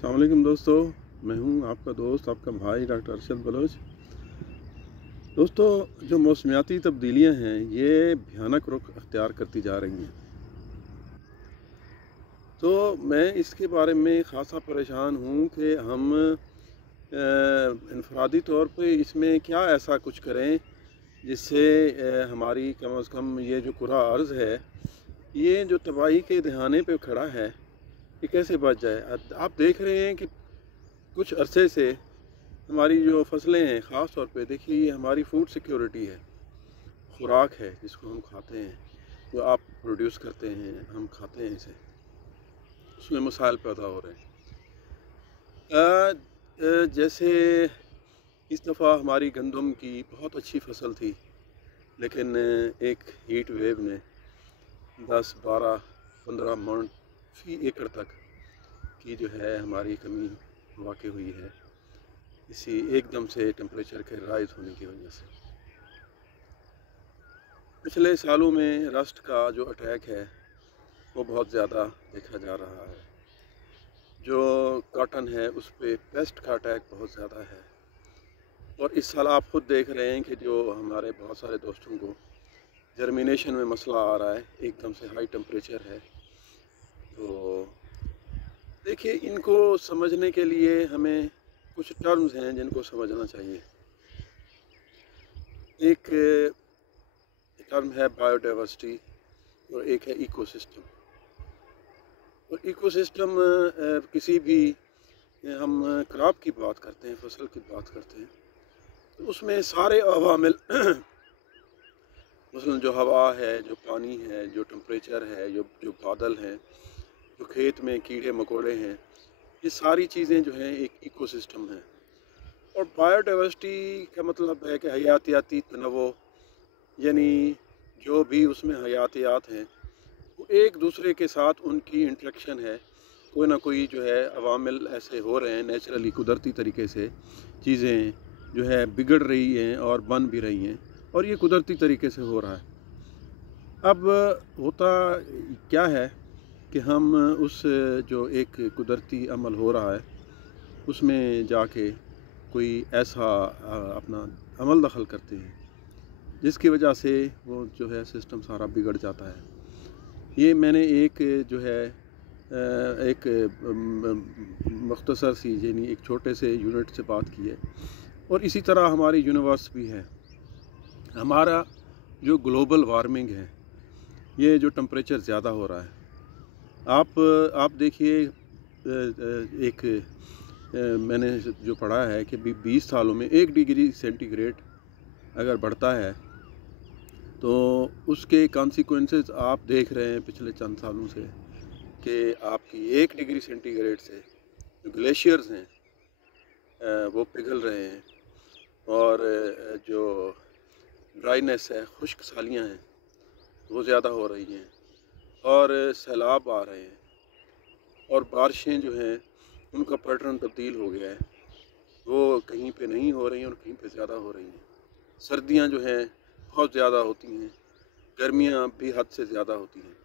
अस्सलाम वालेकुम दोस्तों, मैं हूं आपका दोस्त, आपका भाई डॉक्टर अरशद बलोच। दोस्तों, जो मौसमियाती तब्दीलियां हैं, ये भयानक रुख अख्तियार करती जा रही हैं। तो मैं इसके बारे में ख़ासा परेशान हूं कि हम इनफरादी तौर पे इसमें क्या ऐसा कुछ करें जिससे हमारी कम से कम ये जो कुरा अर्ज़ है, ये जो तबाही के दहाने पे खड़ा है, ये कैसे बच जाए। आप देख रहे हैं कि कुछ अरसे से हमारी जो फसलें हैं, ख़ास तौर पे देखिए, ये हमारी फूड सिक्योरिटी है, खुराक है जिसको हम खाते हैं, जो आप प्रोड्यूस करते हैं, हम खाते हैं इसे, उसमें मसाइल पैदा हो रहे हैं। जैसे इस दफ़ा हमारी गंदम की बहुत अच्छी फसल थी, लेकिन एक हीट वेव ने 10, 12, 15 मन फ़ी एकड़ तक की जो है हमारी कमी वाक़ई हुई है, इसी एकदम से टेम्परेचर के राइज़ होने की वजह से। पिछले सालों में रस्ट का जो अटैक है वो बहुत ज़्यादा देखा जा रहा है। जो कॉटन है उस पे पेस्ट का अटैक बहुत ज़्यादा है, और इस साल आप ख़ुद देख रहे हैं कि जो हमारे बहुत सारे दोस्तों को जर्मिनेशन में मसला आ रहा है, एकदम से हाई टेम्परेचर है। तो देखिए, इनको समझने के लिए हमें कुछ टर्म्स हैं जिनको समझना चाहिए। एक टर्म है बायोडाइवर्सिटी और एक है इकोसिस्टम। और इकोसिस्टम किसी भी हम क्रॉप की बात करते हैं, फसल की बात करते हैं, तो उसमें सारे अवामिल मसलन जो हवा है, जो पानी है, जो टेम्परेचर है, जो बादल हैं, जो खेत में कीड़े मकोड़े हैं, ये सारी चीज़ें जो हैं एक इकोसिस्टम है। और बायोडाइवर्सिटी का मतलब है कि हयातियाती तनवो, यानी जो भी उसमें हयातियात हैं वो एक दूसरे के साथ उनकी इंटरेक्शन है, कोई ना कोई जो है अवामिल ऐसे हो रहे हैं, नेचुरली कुदरती तरीके से चीज़ें जो है बिगड़ रही हैं और बन भी रही हैं, और ये कुदरती तरीके से हो रहा है। अब होता क्या है कि हम उस जो एक कुदरती अमल हो रहा है उसमें जाके कोई ऐसा अपना अमल दखल करते हैं जिसकी वजह से वो जो है सिस्टम सारा बिगड़ जाता है। ये मैंने एक जो है एक मुख्तसर सी, यानी एक छोटे से यूनिट से बात की है। और इसी तरह हमारी यूनिवर्स भी है। हमारा जो ग्लोबल वार्मिंग है, ये जो टेम्परेचर ज़्यादा हो रहा है, आप देखिए, एक मैंने जो पढ़ा है कि 20 सालों में 1 डिग्री सेंटीग्रेड अगर बढ़ता है तो उसके कॉन्सिक्वेंसेस आप देख रहे हैं पिछले चंद सालों से, कि आपकी 1 डिग्री सेंटीग्रेड से जो ग्लेशियर्स हैं वो पिघल रहे हैं, और जो ड्राइनेस है, खुश्क सालियाँ हैं, वो ज़्यादा हो रही हैं, और सैलाब आ रहे हैं, और बारिशें जो हैं उनका पैटर्न तब्दील हो गया है, वो कहीं पे नहीं हो रही हैं और कहीं पे ज़्यादा हो रही हैं। सर्दियाँ जो हैं बहुत ज़्यादा होती हैं, गर्मियाँ भी हद से ज़्यादा होती हैं।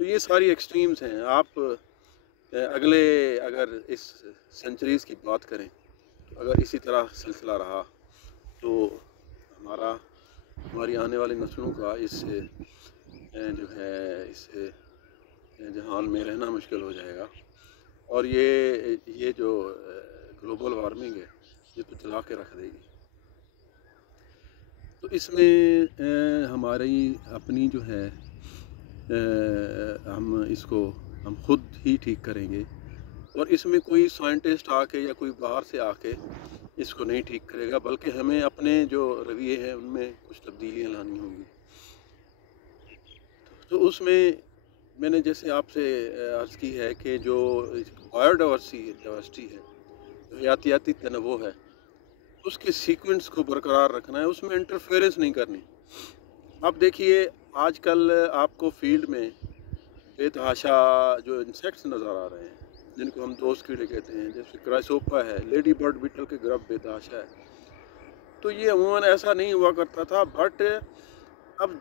तो ये सारी एक्सट्रीम्स हैं। आप अगले अगर इस सेंचुरीज़ की बात करें, तो अगर इसी तरह सिलसिला रहा तो हमारी आने वाली नस्लों का इस जो है इस जहान में रहना मुश्किल हो जाएगा। और ये जो ग्लोबल वार्मिंग है, ये तो जला के रख देगी। तो इसमें हमारी अपनी जो है हम खुद ही ठीक करेंगे, और इसमें कोई साइंटिस्ट आके या कोई बाहर से आके इसको नहीं ठीक करेगा, बल्कि हमें अपने जो रवैये हैं उनमें कुछ तब्दीलियाँ लानी होंगी। तो उसमें मैंने जैसे आपसे अर्ज़ की है कि जो बायोडाइवर्सिटी है, जो हयातियाती तनवो है, उसके सीक्वेंस को बरकरार रखना है, उसमें इंटरफेरेंस नहीं करनी। अब देखिए, आजकल आपको फील्ड में बेतहाशा जो इंसेक्ट्स नज़र आ रहे हैं, जिनको हम दोस्त कीड़े कहते हैं, जैसे क्राइसोपा है, लेडी बर्ड बीटल के ग्रब बेतहाशा है। तो ये अमूमन ऐसा नहीं हुआ करता था, बट अब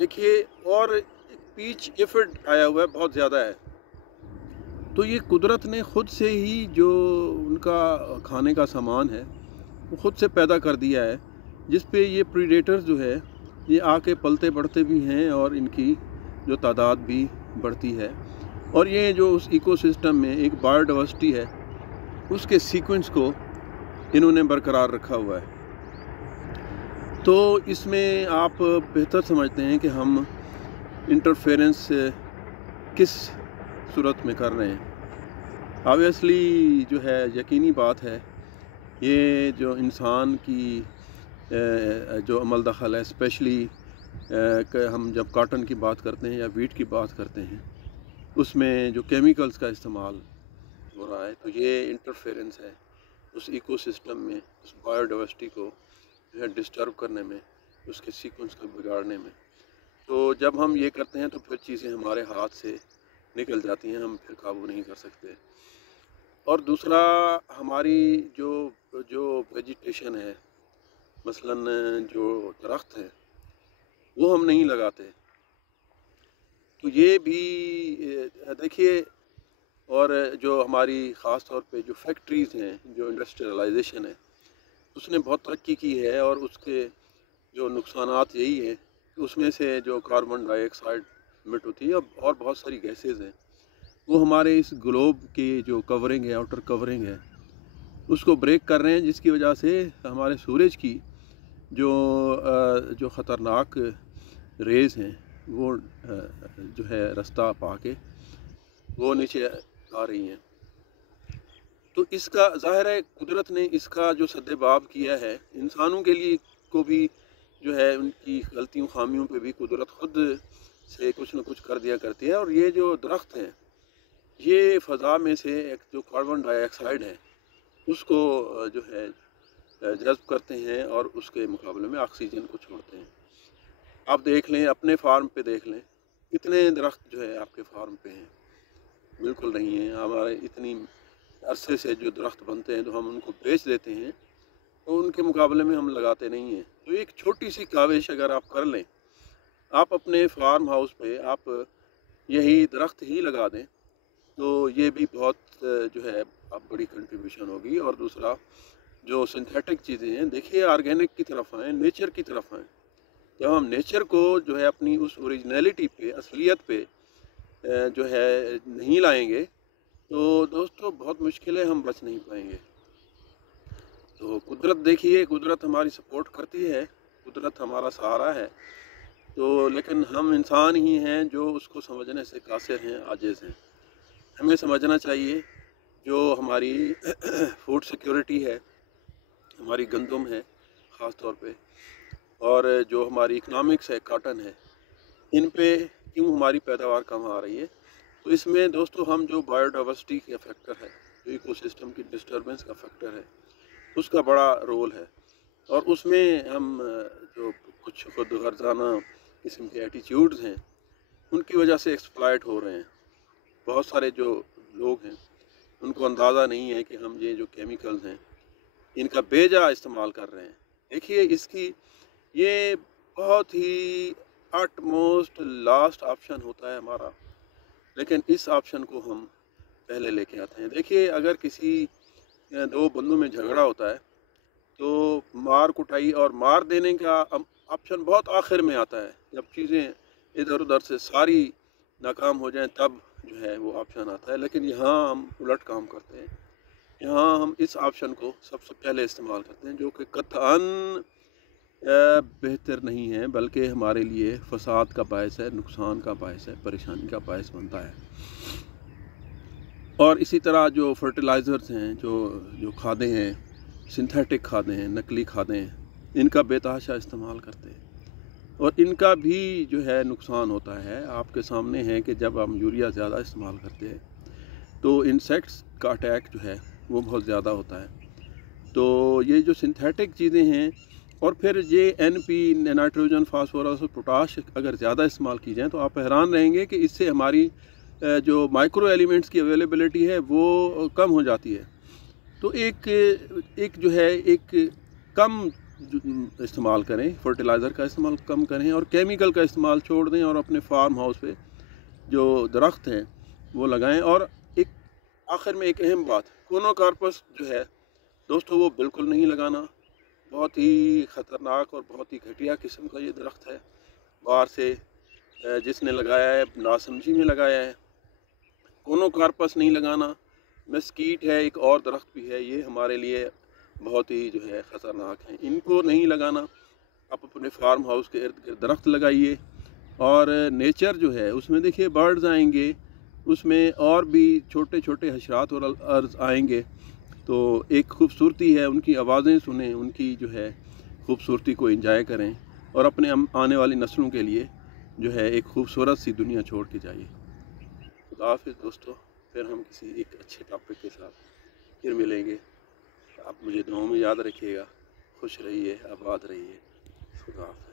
देखिए, और पीच एफिड आया हुआ है, बहुत ज़्यादा है। तो ये कुदरत ने ख़ुद से ही जो उनका खाने का सामान है वो ख़ुद से पैदा कर दिया है, जिस पे ये प्रीडेटर्स जो है ये आके पलते बढ़ते भी हैं और इनकी जो तादाद भी बढ़ती है। और ये जो उस इकोसिस्टम में एक बायोडाइवर्सिटी है उसके सीक्वेंस को इन्होंने बरकरार रखा हुआ है। तो इसमें आप बेहतर समझते हैं कि हम इंटरफेरेंस किस सूरत में कर रहे हैं। ऑब्वियसली जो है यकीनी बात है, ये जो इंसान की जो अमल दखल है, स्पेशली हम जब कॉटन की बात करते हैं या वीट की बात करते हैं, उसमें जो केमिकल्स का इस्तेमाल हो रहा है, तो ये इंटरफेरेंस है उस इकोसिस्टम में, उस बायोडाइवर्सिटी को जो है डिस्टर्ब करने में, उसके सीक्वेंस को बिगाड़ने में। तो जब हम ये करते हैं तो फिर चीज़ें हमारे हाथ से निकल जाती हैं, हम फिर काबू नहीं कर सकते। और दूसरा, हमारी जो वेजिटेशन है, मसलन जो दरख्त है वो हम नहीं लगाते, तो ये भी देखिए। और जो हमारी ख़ास तौर पे जो फैक्ट्रीज़ हैं, जो इंडस्ट्रियलाइजेशन है, उसने बहुत तरक्की की है और उसके जो नुकसानात यही हैं कि उसमें से जो कार्बन डाइऑक्साइड मिट होती है और बहुत सारी गैसेज़ हैं, वो हमारे इस ग्लोब की जो कवरिंग है, आउटर कवरिंग है, उसको ब्रेक कर रहे हैं, जिसकी वजह से हमारे सूरज की जो ख़तरनाक रेज़ हैं वो जो है रास्ता पाके वो नीचे आ रही हैं। तो इसका ज़ाहिर है कुदरत ने इसका जो सद्देबाब किया है, इंसानों के लिए को भी जो है उनकी गलतियों खामियों पे भी कुदरत ख़ुद से कुछ न कुछ कर दिया करती है। और ये जो दरख्त हैं, ये फ़ज़ा में से एक जो कार्बन डाइऑक्साइड है उसको जो है जज़्ब करते हैं और उसके मुकाबले में ऑक्सीजन को छोड़ते हैं। आप देख लें, अपने फार्म पे देख लें, कितने दरख्त जो है आपके फार्म पे हैं? बिल्कुल नहीं है। हमारे इतनी अरसे से जो दरख्त बनते हैं तो हम उनको बेच देते हैं, तो उनके मुकाबले में हम लगाते नहीं हैं। तो एक छोटी सी काविश अगर आप कर लें, आप अपने फार्म हाउस पे आप यही दरख्त ही लगा दें, तो ये भी बहुत जो है आप बड़ी कंट्रीब्यूशन होगी। और दूसरा, जो सिंथेटिक चीज़ें हैं, देखिए ऑर्गेनिक की तरफ आएँ, नेचर की तरफ आएँ। जब हम नेचर को जो है अपनी उस ओरिजिनलिटी पे, असलियत पे जो है नहीं लाएंगे, तो दोस्तों बहुत मुश्किल है, हम बच नहीं पाएंगे। तो कुदरत देखिए, कुदरत हमारी सपोर्ट करती है, कुदरत हमारा सहारा है, तो लेकिन हम इंसान ही हैं जो उसको समझने से कासिर हैं, आजिज़ हैं। हमें समझना चाहिए जो हमारी फूड सिक्योरिटी है, हमारी गंदम है ख़ास तौर पे, और जो हमारी इकनॉमिक्स है, कॉटन है, इन पे क्यों हमारी पैदावार कम आ रही है। तो इसमें दोस्तों हम जो बायोडाइवर्सिटी का फैक्टर है, जो इकोसिस्टम की डिस्टर्बेंस का फैक्टर है, उसका बड़ा रोल है। और उसमें हम जो कुछ खुद गर्जाना किस्म के एटीट्यूड्स हैं, उनकी वजह से एक्सप्लॉइट हो रहे हैं। बहुत सारे जो लोग हैं उनको अंदाज़ा नहीं है कि हम ये जो केमिकल्स हैं इनका बेजा इस्तेमाल कर रहे हैं। देखिए, इसकी ये बहुत ही अटमोस्ट लास्ट ऑप्शन होता है हमारा, लेकिन इस ऑप्शन को हम पहले लेके आते हैं। देखिए, अगर किसी दो बंदों में झगड़ा होता है तो मार कुटाई और मार देने का ऑप्शन बहुत आखिर में आता है। जब चीज़ें इधर उधर से सारी नाकाम हो जाएं तब जो है वो ऑप्शन आता है। लेकिन यहाँ हम उलट काम करते हैं, यहाँ हम इस ऑप्शन को सबसे पहले इस्तेमाल करते हैं, जो कि कतअन बेहतर नहीं है, बल्कि हमारे लिए फसाद का बायस है, नुकसान का बायस है, परेशानी का बायस बनता है। और इसी तरह जो फर्टिलाइज़र्स हैं, जो खादें हैं, सिंथेटिक खादें हैं, नकली खादें हैं, इनका बेतहाशा इस्तेमाल करते हैं और इनका भी जो है नुकसान होता है। आपके सामने है कि जब हम यूरिया ज़्यादा इस्तेमाल करते हैं तो इंसेक्ट्स का अटैक जो है वो बहुत ज़्यादा होता है। तो ये जो सिंथेटिक चीज़ें हैं, और फिर ये NP, नाइट्रोजन, फास्फोरस और पोटाश अगर ज़्यादा इस्तेमाल की जाए तो आप हैरान रहेंगे कि इससे हमारी जो माइक्रो एलिमेंट्स की अवेलेबिलिटी है वो कम हो जाती है। तो एक जो है एक कम इस्तेमाल करें, फर्टिलाइज़र का इस्तेमाल कम करें और केमिकल का इस्तेमाल छोड़ दें और अपने फार्म हाउस पे जो दरख्त हैं वो लगाएं। और एक आखिर में एक अहम बात, कोनोकार्पस जो है दोस्तों वो बिल्कुल नहीं लगाना। बहुत ही ख़तरनाक और बहुत ही घटिया किस्म का ये दरख्त है। बाहर से जिसने लगाया है नासमझी में लगाया है। कोनोकार्पस नहीं लगाना। मेस्कीट है, एक और दरख्त भी है, ये हमारे लिए बहुत ही जो है ख़तरनाक है, इनको नहीं लगाना। आप अपने फार्म हाउस के इर्द गिर्द दरख्त लगाइए। और नेचर जो है उसमें देखिए बर्ड्स आएंगे, उसमें और भी छोटे छोटे हशरात और अर्ज़ आएंगे, तो एक खूबसूरती है, उनकी आवाज़ें सुनें, उनकी जो है खूबसूरती को एंजॉय करें और अपने आने वाली नस्लों के लिए जो है एक खूबसूरत सी दुनिया छोड़ के जाइए। खुदा हाफिज़ दोस्तों, फिर हम किसी एक अच्छे टॉपिक के साथ फिर मिलेंगे। आप मुझे दुआओं में याद रखिएगा। खुश रहिए, आबाद रहिए। खुदा हाफिज़।